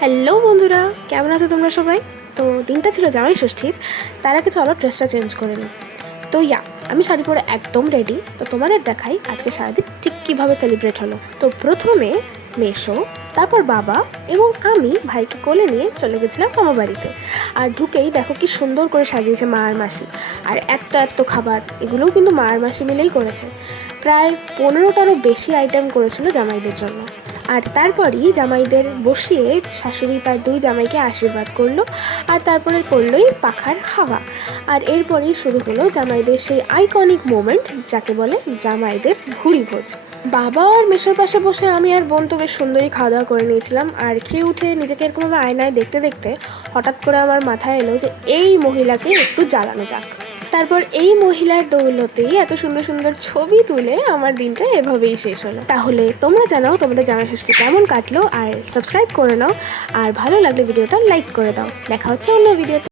Hello বন্ধুরা, কেমন আছো তোমরা সবাই? তো দিনটা ছিল জামাই ষষ্ঠীর। তার আগে চলো ড্রেসটা চেঞ্জ করে নিই। তো আমি শাড়ি পরে একদম রেডি। তো তোমাদের দেখাই আজকে সারাদিন ঠিক কীভাবে সেলিব্রেট হলো। তো প্রথমে মেসো, তারপর বাবা এবং আমি ভাইকে কোলে নিয়ে চলে গেছিলাম মামা বাড়িতে। আর ঢুকেই দেখো কি সুন্দর করে সাজিয়েছে মা আর মাসি। আর এত খাবার, এগুলোও কিন্তু মা আর মাসি মিলেই করেছে। প্রায় 15টারও বেশি আইটেম করেছিল জামাইদের জন্য। আর তারপরই জামাইদের বসিয়ে শাশুড়ি তার দুই জামাইকে আশীর্বাদ করলো। আর তারপরে করলোই পাখার হাওয়া। আর এরপরেই শুরু হলো জামাইদের সেই আইকনিক মোমেন্ট, যাকে বলে জামাইদের ভুড়ি ভোজ। বাবা আর মেসোর পাশে বসে আমি আর বোন তো বেশ সুন্দরই খাওয়া দাওয়া করে নিয়েছিলাম। আর খেয়ে উঠে নিজেকে এরকমভাবে আয়নায় দেখতে দেখতে হঠাৎ করে আমার মাথায় এলো যে এই মহিলাকে একটু জ্বালানো যাক। তারপর এই মহিলার দৌলতেই এত সুন্দর সুন্দর ছবি তুলে আমার দিনটা এভাবেই শেষ হলো। তাহলে তোমরা জানাও তোমাদের জামাই ষষ্ঠী কেমন কাটলো, আর সাবস্ক্রাইব করে নাও। আর ভালো লাগলে ভিডিওটা লাইক করে দাও। দেখা হচ্ছে অন্য ভিডিওতে।